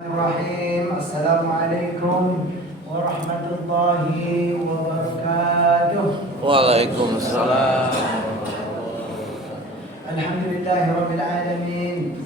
Bismillahirrahmanirrahim. Assalamualaikum warahmatullahi wabarakatuh. Waalaikumsalam. Alhamdulillahirabbil alamin.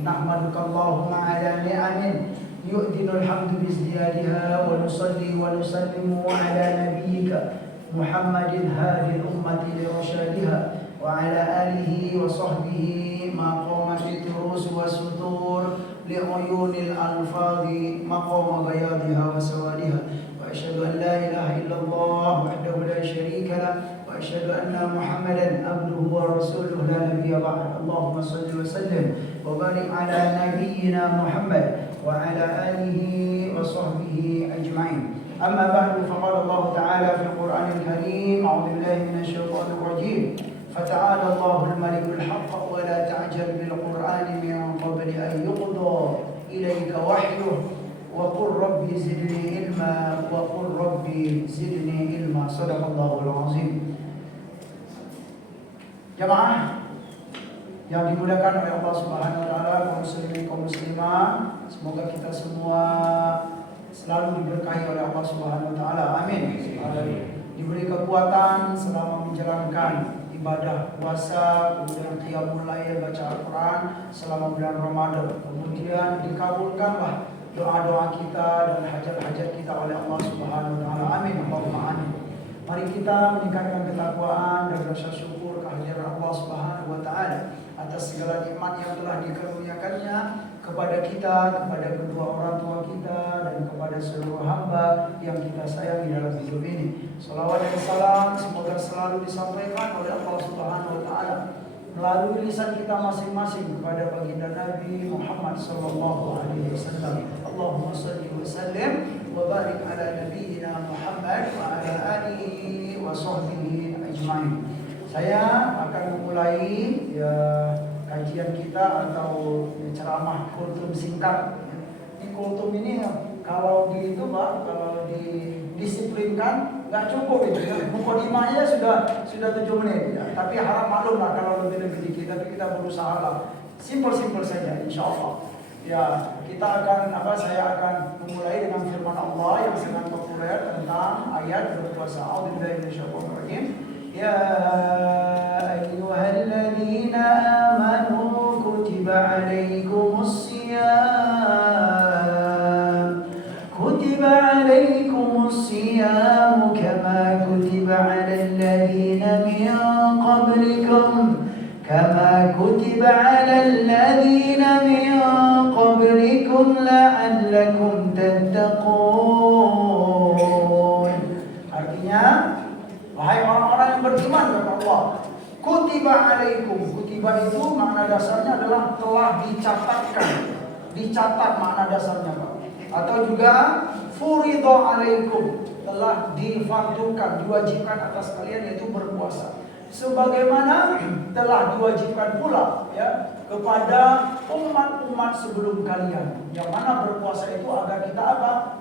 Nahmaduka Allahumma ala ni'amin yu'dinul hamdu bizdiyadiha wa nusalli wa nusallimu ala nabiyyika Muhammadin hadil ummati li rasyadiha wa ala alihi wa sahbihi ma qamatit turus wa sutur لعيون الألفاظ مقام بياضها وسوادها وأشهد أن لا إله إلا الله وحده لا شريك له وأشهد أن محمدا عبده ورسوله لا نبي بعد اللهم صل وسلم وبارك على نبينا محمد وعلى آله وصحبه أجمعين أما بعد فقال الله تعالى في القرآن الكريم أعوذ بالله من الشيطان الرجيم فتعالى الله الملك الحق ولا تعجل بالقرآن من قبل أن يقضى إليك وحيه وقل ربي زدني علما وقل ربي زدني علما صدق الله العظيم. Jamaah yang dimuliakan oleh Allah Subhanahu wa taala, kaum muslimin kaum muslimah, semoga kita semua selalu diberkahi oleh Allah Subhanahu wa taala. Amin. Diberi kekuatan selama menjalankan ibadah puasa, kemudian qiyamul lail, baca Al-Quran selama bulan Ramadan. Kemudian dikabulkanlah doa-doa kita dan hajat-hajat kita oleh Allah Subhanahu wa taala. Amin. Allahumma amin. Mari kita meningkatkan ketakwaan dan rasa syukur kehadiran Allah Subhanahu wa taala atas segala nikmat yang telah dikaruniakannya kepada kita, kepada kedua orang tua kita dan kepada seluruh hamba yang kita sayangi dalam hidup ini. Salawat dan salam semoga selalu disampaikan oleh Allah Subhanahu wa taala melalui lisan kita masing-masing kepada baginda Nabi Muhammad sallallahu alaihi wasallam. Allahumma shalli wa sallim wa barik ala nabiyyina Muhammad wa ala alihi wa sahbihi ajma'in. Saya akan memulai kajian kita atau ceramah kultum singkat. Ini kultum ini kalau di itu Pak, kalau didisiplinkan nggak cukup itu. Mukadimahnya sudah 7 menit. Ya. Tapi harap maklum lah kalau lebih dikit. Tapi kita berusaha lah. Simple saja, insya Allah. Ya, saya akan memulai dengan firman Allah yang sangat populer tentang ayat berpuasa. A'udzubillahi minasyaitonir Ya ayyuhalladzina amanu kutiba alaikumus siyam kama kutiba alal ladzina min qablikum la'allakum tattaqun. Artinya, wahai orang-orang yang beriman kepada Allah, kutiba alaikum. Kutiba itu makna dasarnya adalah telah dicatatkan. Dicatat makna dasarnya, Pak. Atau juga furidha alaikum, telah difardukan, diwajibkan atas kalian yaitu berpuasa. Sebagaimana telah diwajibkan pula ya kepada umat-umat sebelum kalian, yang mana berpuasa itu agar kita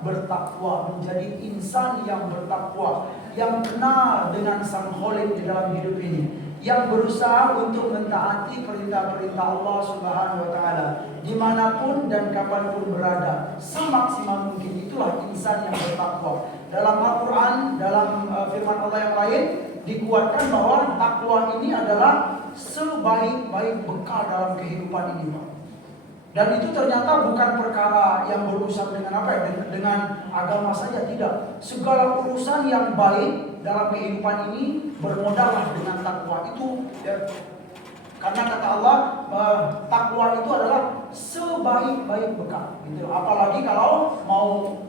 bertakwa, menjadi insan yang bertakwa, yang kenal dengan Sang Khalik di dalam hidup ini, yang berusaha untuk mentaati perintah-perintah Allah Subhanahu wa taala dimanapun dan kapanpun berada semaksimal mungkin. Itulah insan yang bertakwa. Dalam Al-Quran, dalam firman Allah yang lain dikuatkan bahwa takwa ini adalah sebaik-baik bekal dalam kehidupan ini, Pak. Dan itu ternyata bukan perkara yang berurusan dengan agama saja, tidak. Segala urusan yang baik dalam kehidupan ini bermodallah dengan takwa itu. Ya. Karena kata Allah, takwa itu adalah sebaik-baik bekal. Gitu. Apalagi kalau mau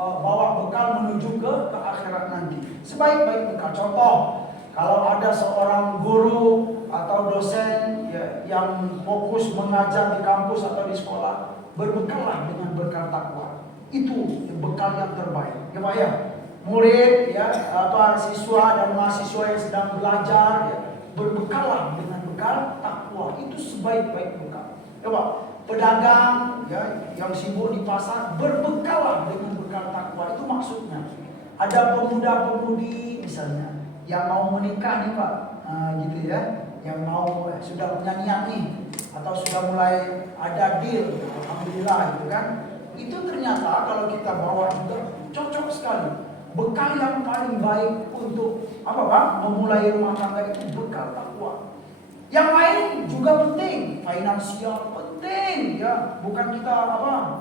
bawa bekal menuju ke akhirat nanti. Sebaik-baik bekal. Contoh, kalau ada seorang guru atau dosen ya, yang fokus mengajar di kampus atau di sekolah, berbekallah dengan bekal takwa. Itu bekal yang terbaik. Ya Pak ya. Murid ya, siswa dan mahasiswa yang sedang belajar ya, berbekallah dengan bekal takwa. Itu sebaik-baik bekal. Ya Pak. Pedagang ya, yang sibuk di pasar, berbekallah dengan bekal takwa. Itu maksudnya. Ada pemuda-pemudi misalnya yang mau menikah nih Pak, gitu ya, yang mau sudah punya niat nih atau sudah mulai ada deal, alhamdulillah gitu kan. Itu ternyata kalau kita bawa juga cocok sekali. Bekal yang paling baik untuk apa Pak? Memulai rumah tangga itu bekal takwa. Yang lain juga penting, finansial penting ya. Bukan kita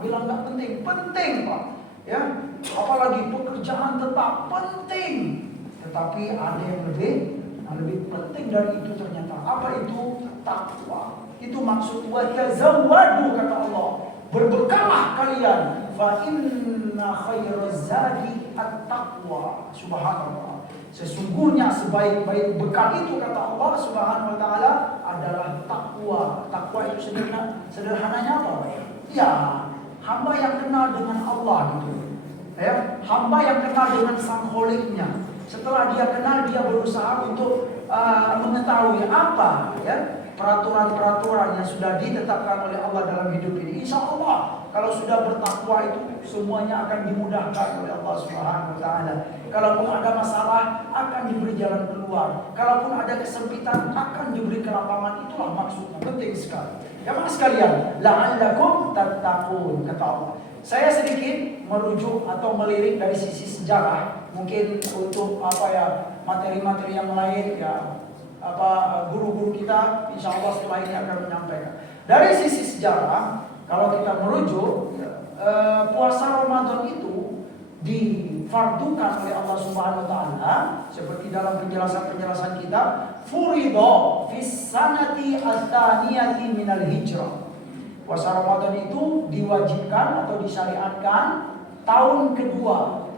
bilang nggak penting, penting Pak. Ya, apalagi pekerjaan tetap penting. Tetapi ada yang lebih penting dari itu ternyata. Apa itu? Takwa. Itu maksud wa tazawwadu kata Allah. Berbekallah kalian. Fa inna khairaz zadi at-taqwa. Subhanallah. Sesungguhnya sebaik-baik bekal itu kata Allah Subhanahu wa taala adalah takwa. Takwa itu sederhananya apa? Ya, hamba yang kenal dengan Allah gitu. Ya, hamba yang kenal dengan Sang Kholiknya. Setelah dia kenal, dia berusaha untuk mengetahui apa ya peraturan-peraturan yang sudah ditetapkan oleh Allah dalam hidup ini. Insya Allah kalau sudah bertakwa itu semuanya akan dimudahkan oleh Allah Subhanahu wa taala. Kalaupun ada masalah akan diberi jalan keluar. Kalaupun ada kesempitan akan diberi kelapangan. Itulah maksudnya, penting sekali. Jamaah sekalian, la'allakum tattaqun kata Allah. Saya sedikit merujuk atau melirik dari sisi sejarah. Mungkin untuk materi-materi yang lain ya guru-guru kita insya Allah setelah ini akan menyampaikan. Dari sisi sejarah, kalau kita merujuk puasa Ramadan itu difardukan oleh Allah Subhanahu wa taala seperti dalam penjelasan kita, furido fis sanati ats-tsaniyati minal hijrah. Puasa Ramadan itu diwajibkan atau disyariatkan tahun kedua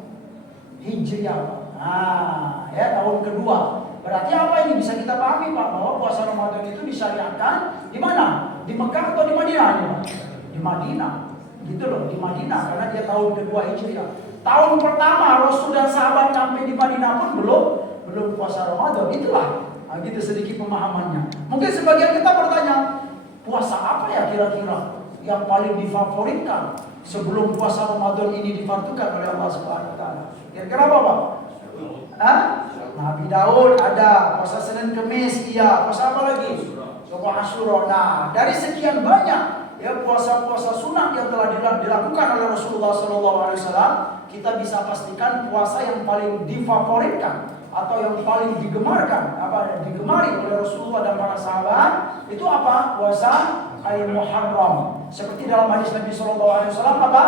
Hijriah. Nah, ya tahun kedua. Berarti apa ini bisa kita pahami Pak bahwa puasa Ramadan itu disyariatkan di mana? Di Mekah atau di Madinah? Di Madinah. Gitu loh, di Madinah karena dia tahun kedua Hijriah. Tahun pertama Rasul dan sahabat sampai di Madinah pun belum puasa Ramadan. Itulah. Nah, gitu sedikit pemahamannya. Mungkin sebagian kita bertanya, puasa apa ya kira-kira yang paling difavoritkan sebelum puasa Ramadan ini difardukan oleh Allah Subhanahu wa taala? Kira-kira apa, Pak? Nabi Daud ada, puasa Senin Kemis, iya, puasa apa lagi? Puasa Asyura. Nah, dari sekian banyak ya puasa-puasa sunat yang telah dilakukan oleh Rasulullah SAW, kita bisa pastikan puasa yang paling difavoritkan atau yang paling digemari oleh Rasulullah dan para sahabat itu apa? Puasa Al-Muharram. Seperti dalam hadis Nabi SAW apa?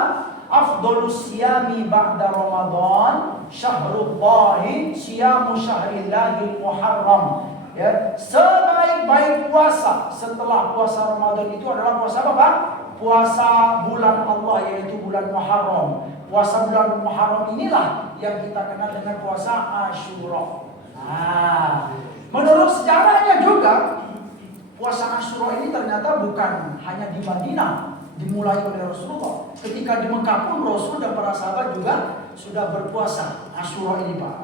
Afdolus siyami ba'da Ramadan syahrullahi siyamu syahrillahi muharram. Ya, sebaik-baik puasa setelah puasa Ramadan itu adalah puasa apa Pak? Puasa bulan Allah yaitu bulan Muharram. Puasa bulan Muharram inilah yang kita kenal dengan puasa Asyura. Nah, menurut sejarahnya juga puasa Asyura ini ternyata bukan hanya di Madinah dimulai oleh Rasulullah. Ketika di Mekah pun Rasul dan para sahabat juga sudah berpuasa Asyura ini Pak.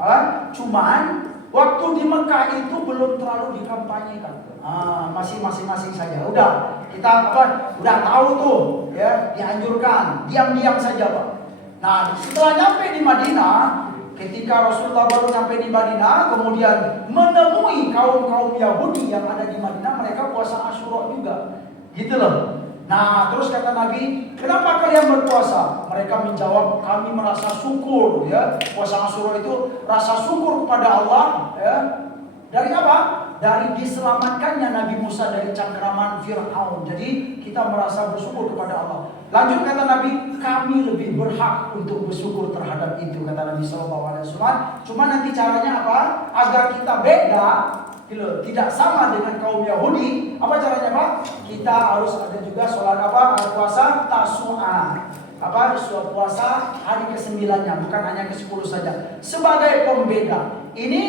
Cuman waktu di Mekah itu belum terlalu dikampanyekan. Masih masing-masing saja. Udah kita udah tahu tuh ya, dianjurkan diam-diam saja Pak. Nah, setelah nyampe di Madinah, ketika Rasulullah baru sampai di Madinah, kemudian menemui kaum Yahudi yang ada di Madinah, mereka puasa Asyura juga. Gitu loh. Nah, terus kata Nabi, kenapa kalian berpuasa? Mereka menjawab, kami merasa syukur ya. Puasa Asyura itu rasa syukur kepada Allah ya. Dari apa? Dari diselamatkannya Nabi Musa dari cengkraman Fir'aun. Jadi kita merasa bersyukur kepada Allah. Lanjut kata Nabi, kami lebih berhak untuk bersyukur terhadap itu, kata Nabi SAW. Cuma nanti caranya apa? Agar kita beda, tidak sama dengan kaum Yahudi. Apa caranya Pak? Kita harus ada juga sholat puasa Tasu'a. Puasa hari ke-9-nya, bukan hanya ke-10 saja. Sebagai pembeda. Ini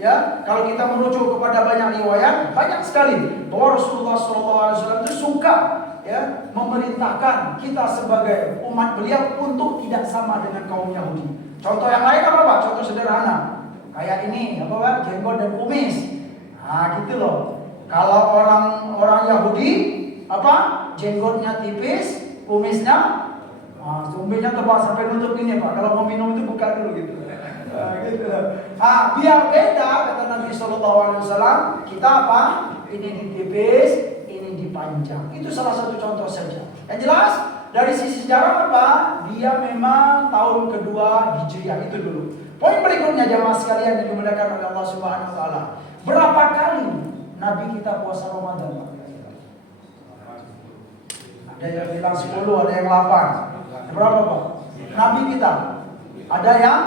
ya, kalau kita merujuk kepada banyak riwayat, banyak sekali bahwa Rasulullah SAW itu suka ya memerintahkan kita sebagai umat beliau untuk tidak sama dengan kaum Yahudi. Contoh yang lain apa Pak? Contoh sederhana. Kayak ini apa Pak? Jenggot dan kumis. Nah gitu loh. Kalau orang Yahudi jenggotnya tipis, kumisnya tebal sampai nutup ini Pak. Kalau mau minum itu buka dulu gitu. Gitu. Biar beda kata Nabi SAW, kita ini ditipis, ini panjang. Itu salah satu contoh saja. Yang jelas dari sisi sejarah apa? Dia memang tahun kedua Hijriah itu dulu. Poin berikutnya jamaah sekalian yang dimuliakan oleh Allah Subhanahu wa taala. Berapa kali Nabi kita puasa Ramadan? Ada yang bilang 10, ada yang 8. Berapa Pak? Nabi kita ada yang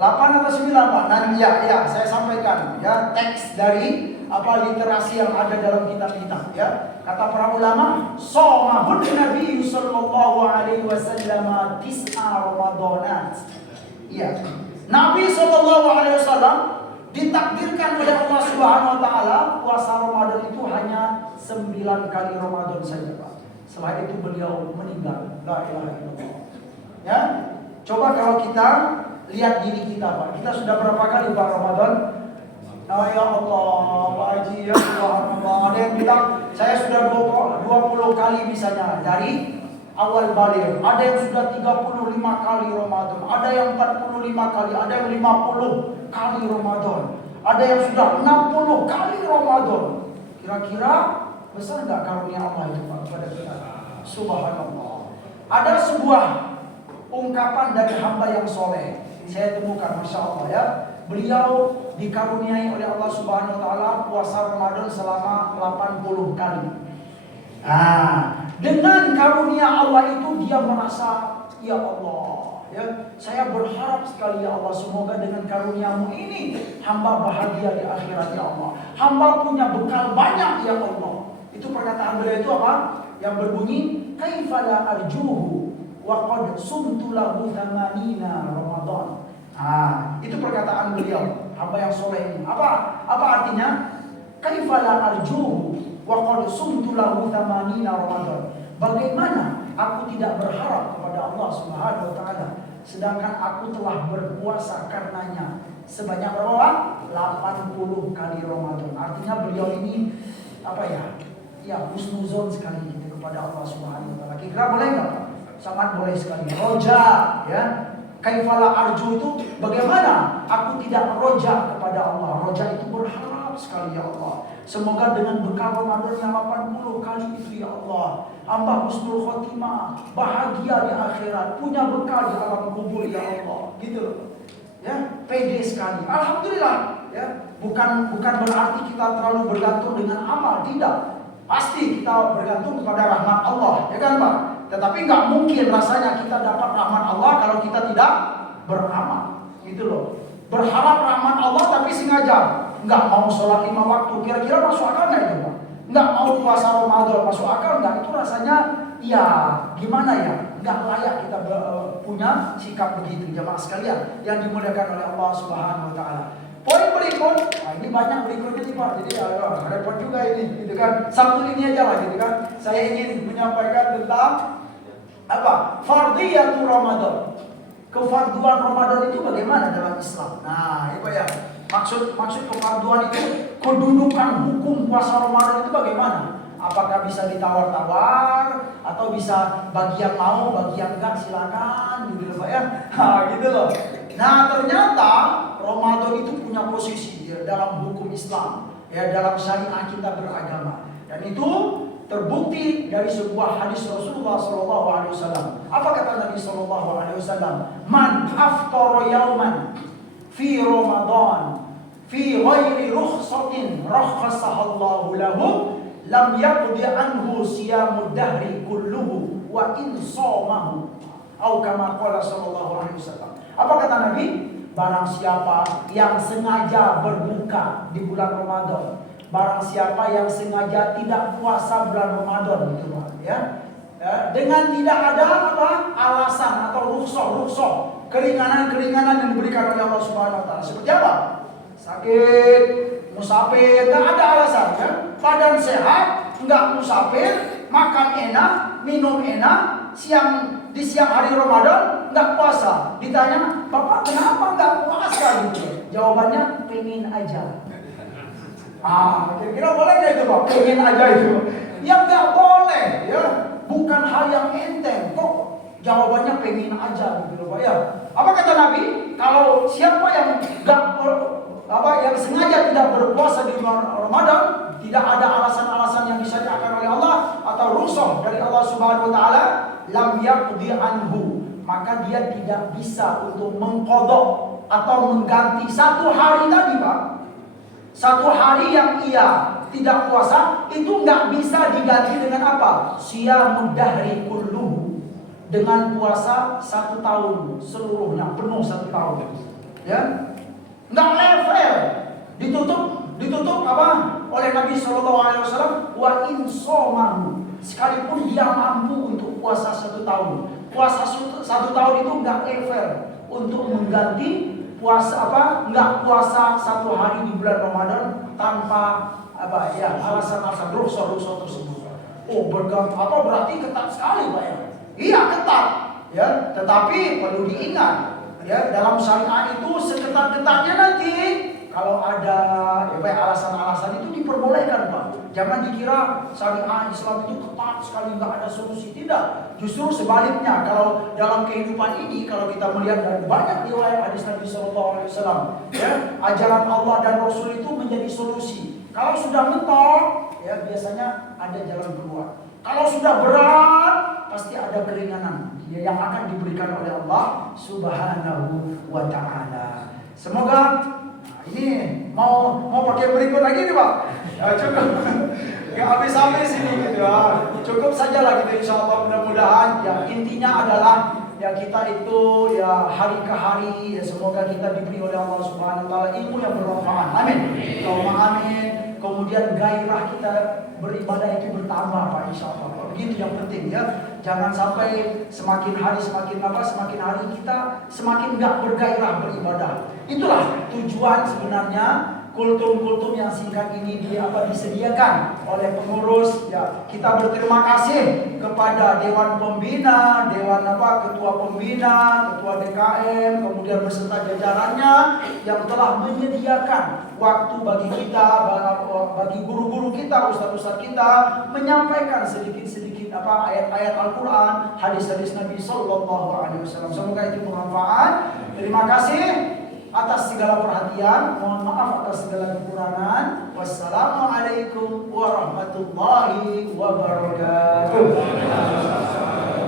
8 atau 9 Pak? Nanti ya saya sampaikan ya teks dari literasi yang ada dalam kitab kita ya. Kata para ulama, shamahun Nabi sallallahu alaihi wasallam tis'a Ramadanat. Iya. Nabi sallallahu alaihi wasallam ditakdirkan oleh Allah Subhanahu wa taala puasa Ramadan itu hanya 9 kali Ramadan saja Pak. Setelah itu beliau meninggal. La ilaha illallah. Ya. Coba kalau kita lihat diri kita Pak. Kita sudah berapa kali Pak Ramadan? Oh ya Allah, Pak Haji ya Allah. Ada yang bilang saya sudah 20 kali misalnya dari awal balik. Ada yang sudah 35 kali Ramadan. Ada yang 45 kali, ada yang 50 kali Ramadan. Ada yang sudah 60 kali Ramadan. Kira-kira besar enggak karunia Allah itu Pak kepada kita? Subhanallah. Ada sebuah ungkapan dari hamba yang soleh. Saya temukan, Masya Allah ya. Beliau dikaruniai oleh Allah Subhanahu wa taala puasa Ramadan selama 80 kali. Dengan karunia Allah itu dia merasa, ya Allah, ya, saya berharap sekali ya Allah, semoga dengan karuniamu ini hamba bahagia di akhirat ya Allah. Hamba punya bekal banyak ya Allah. Itu perkataan beliau itu apa? Yang berbunyi, kaifala arjuhu wa qad sumtu lahu thamanina Ramadan. Itu perkataan beliau, hamba yang soleh ini. Apa artinya? Kaifala arjuhu wa qad sumtu lahu thamanina Ramadan. Bagaimana aku tidak berharap kepada Allah Subhanahu wa taala sedangkan aku telah berpuasa karenanya sebanyak berapa? 80 kali Ramadan. Artinya beliau ini husnuzon sekali kepada Allah Subhanahu wa taala. Kira boleh enggak? Sangat boleh sekali. Roja ya. Kaifala arju itu bagaimana aku tidak roja kepada Allah. Roja itu berharap sekali ya Allah. Semoga dengan bekal Ramadan yang 80 kali itu ya Allah, hamba husnul khotimah, bahagia di akhirat, punya bekal di alam kubur ya Allah. Gitu loh. Ya, pede sekali. Alhamdulillah ya. Bukan berarti kita terlalu bergantung dengan amal, tidak. Pasti kita bergantung kepada rahmat Allah, ya kan Pak? Tetapi nggak mungkin rasanya kita dapat rahmat Allah kalau kita tidak beramal, gitu loh. Berharap rahmat Allah tapi sengaja nggak mau sholat 5 waktu, kira-kira masuk akal nggak itu Pak? Nggak mau puasa Ramadan, masuk akal nggak? Itu rasanya ya gimana ya? Nggak layak kita punya sikap begitu, jemaah sekalian yang dimuliakan oleh Allah Subhanahu Wa Taala. Poin berikut, ini banyak berikutnya nih Pak, jadi repot juga ini, gitu kan? Satu ini aja lah, gitu kan? Saya ingin menyampaikan tentang fardhiyatul Ramadan. Kefarduan Ramadan itu bagaimana dalam Islam? Nah, ini Pak ya. Maksud kefarduan itu kedudukan hukum puasa Ramadan itu bagaimana? Apakah bisa ditawar-tawar atau bisa bagian mau, bagian enggak silakan, gitu loh Pak ya. Gitu loh. Nah, ternyata Ramadan itu punya posisi ya, dalam hukum Islam, ya dalam syariat kita beragama. Dan itu terbukti dari sebuah hadis Rasulullah SAW. Apa kata Nabi SAW? Man aftara yauman fi Ramadan fi ghairi rukhsatin rakhasahallahu lahu lam yaqdi anhu siyamud dahri kulluhu wa in shamahu. Atau kama qala sallallahu alaihi wasallam. Apa kata Nabi? Barang siapa yang sengaja berbuka di bulan Ramadan, barang siapa yang sengaja tidak puasa bulan Ramadan, gitu Pak, ya. Dengan tidak ada alasan atau rukhsah, keringanan-keringanan yang diberikan oleh Allah Subhanahu wa taala. Seperti apa? Sakit, musafir, enggak ada alasan, ya. Badan sehat, enggak musafir, makan enak, minum enak, di siang hari Ramadan enggak puasa. Ditanya, "Bapak kenapa enggak puasa?" gitu. Jawabannya, pengen aja. Kira-kira boleh nggak itu Pak? Pengen aja itu. Ya nggak boleh, ya. Bukan hal yang enteng. Kok jawabannya pengen aja gitu Pak ya? Apa kata Nabi? Kalau siapa yang yang sengaja tidak berpuasa di bulan Ramadan, tidak ada alasan-alasan yang disyariatkan oleh Allah atau rukhsah dari Allah Subhanahu wa taala, lam yaqdi anhu, maka dia tidak bisa untuk mengqadha atau mengganti satu hari tadi, Pak. Satu hari yang ia tidak puasa itu nggak bisa diganti dengan apa? Siyamud dahri kulluhu, dengan puasa 1 tahun seluruhnya, penuh 1 tahun. Ya, nggak level. Ditutup apa? Oleh Nabi Shallallahu Alaihi Wasallam, wa in somahu, sekalipun dia mampu untuk puasa 1 tahun, puasa 1 tahun itu nggak level untuk mengganti puasa apa? Nggak puasa 1 hari di bulan Ramadan tanpa apa ya, alasan-alasan rukhsah tersebut. Oh, berarti ketat sekali, Pak ya? Iya, ketat ya, tetapi perlu diingat ya, dalam syariat itu seketat-ketatnya nanti kalau ada ya, alasan-alasan itu diperbolehkan, Pak. Jangan dikira syariat Islam itu ketat sekali, nggak ada solusi. Tidak, justru sebaliknya. Kalau dalam kehidupan ini, kalau kita melihat dari banyak riwayat hadis Nabi SAW, ya, ajaran Allah dan Rasul itu menjadi solusi. Kalau sudah mentok, ya biasanya ada jalan keluar. Kalau sudah berat, pasti ada keringanan ya, yang akan diberikan oleh Allah Subhanahu wa taala. Semoga ini mau pakai berikut lagi nih, Pak. Ya, cukup. Gak habis-habis ini gitu ya. Cukup saja lah gitu, insyaallah. Mudah-mudahan ya, intinya adalah ya kita itu ya hari ke hari ya, semoga kita diberi oleh Allah Subhanahu wa taala ilmu yang bermanfaat. Amin. Amin. Kemudian gairah kita beribadah itu bertambah, Pak, insyaallah. Begitu yang penting ya. Jangan sampai semakin hari hari kita semakin nggak bergairah beribadah. Itulah tujuan sebenarnya kultum-kultum yang singkat ini disediakan oleh pengurus ya. Kita berterima kasih kepada Dewan Pembina, Ketua Pembina, Ketua DKM, kemudian beserta jajarannya yang telah menyediakan waktu bagi kita, bagi guru-guru kita, ustaz-ustaz kita menyampaikan sedikit-sedikit ayat-ayat Al-Quran, hadis-hadis Nabi Sallallahu Alaihi Wasallam. Semoga itu bermanfaat. Terima kasih atas segala perhatian, mohon maaf atas segala kekurangan. Wassalamualaikum warahmatullahi wabarakatuh.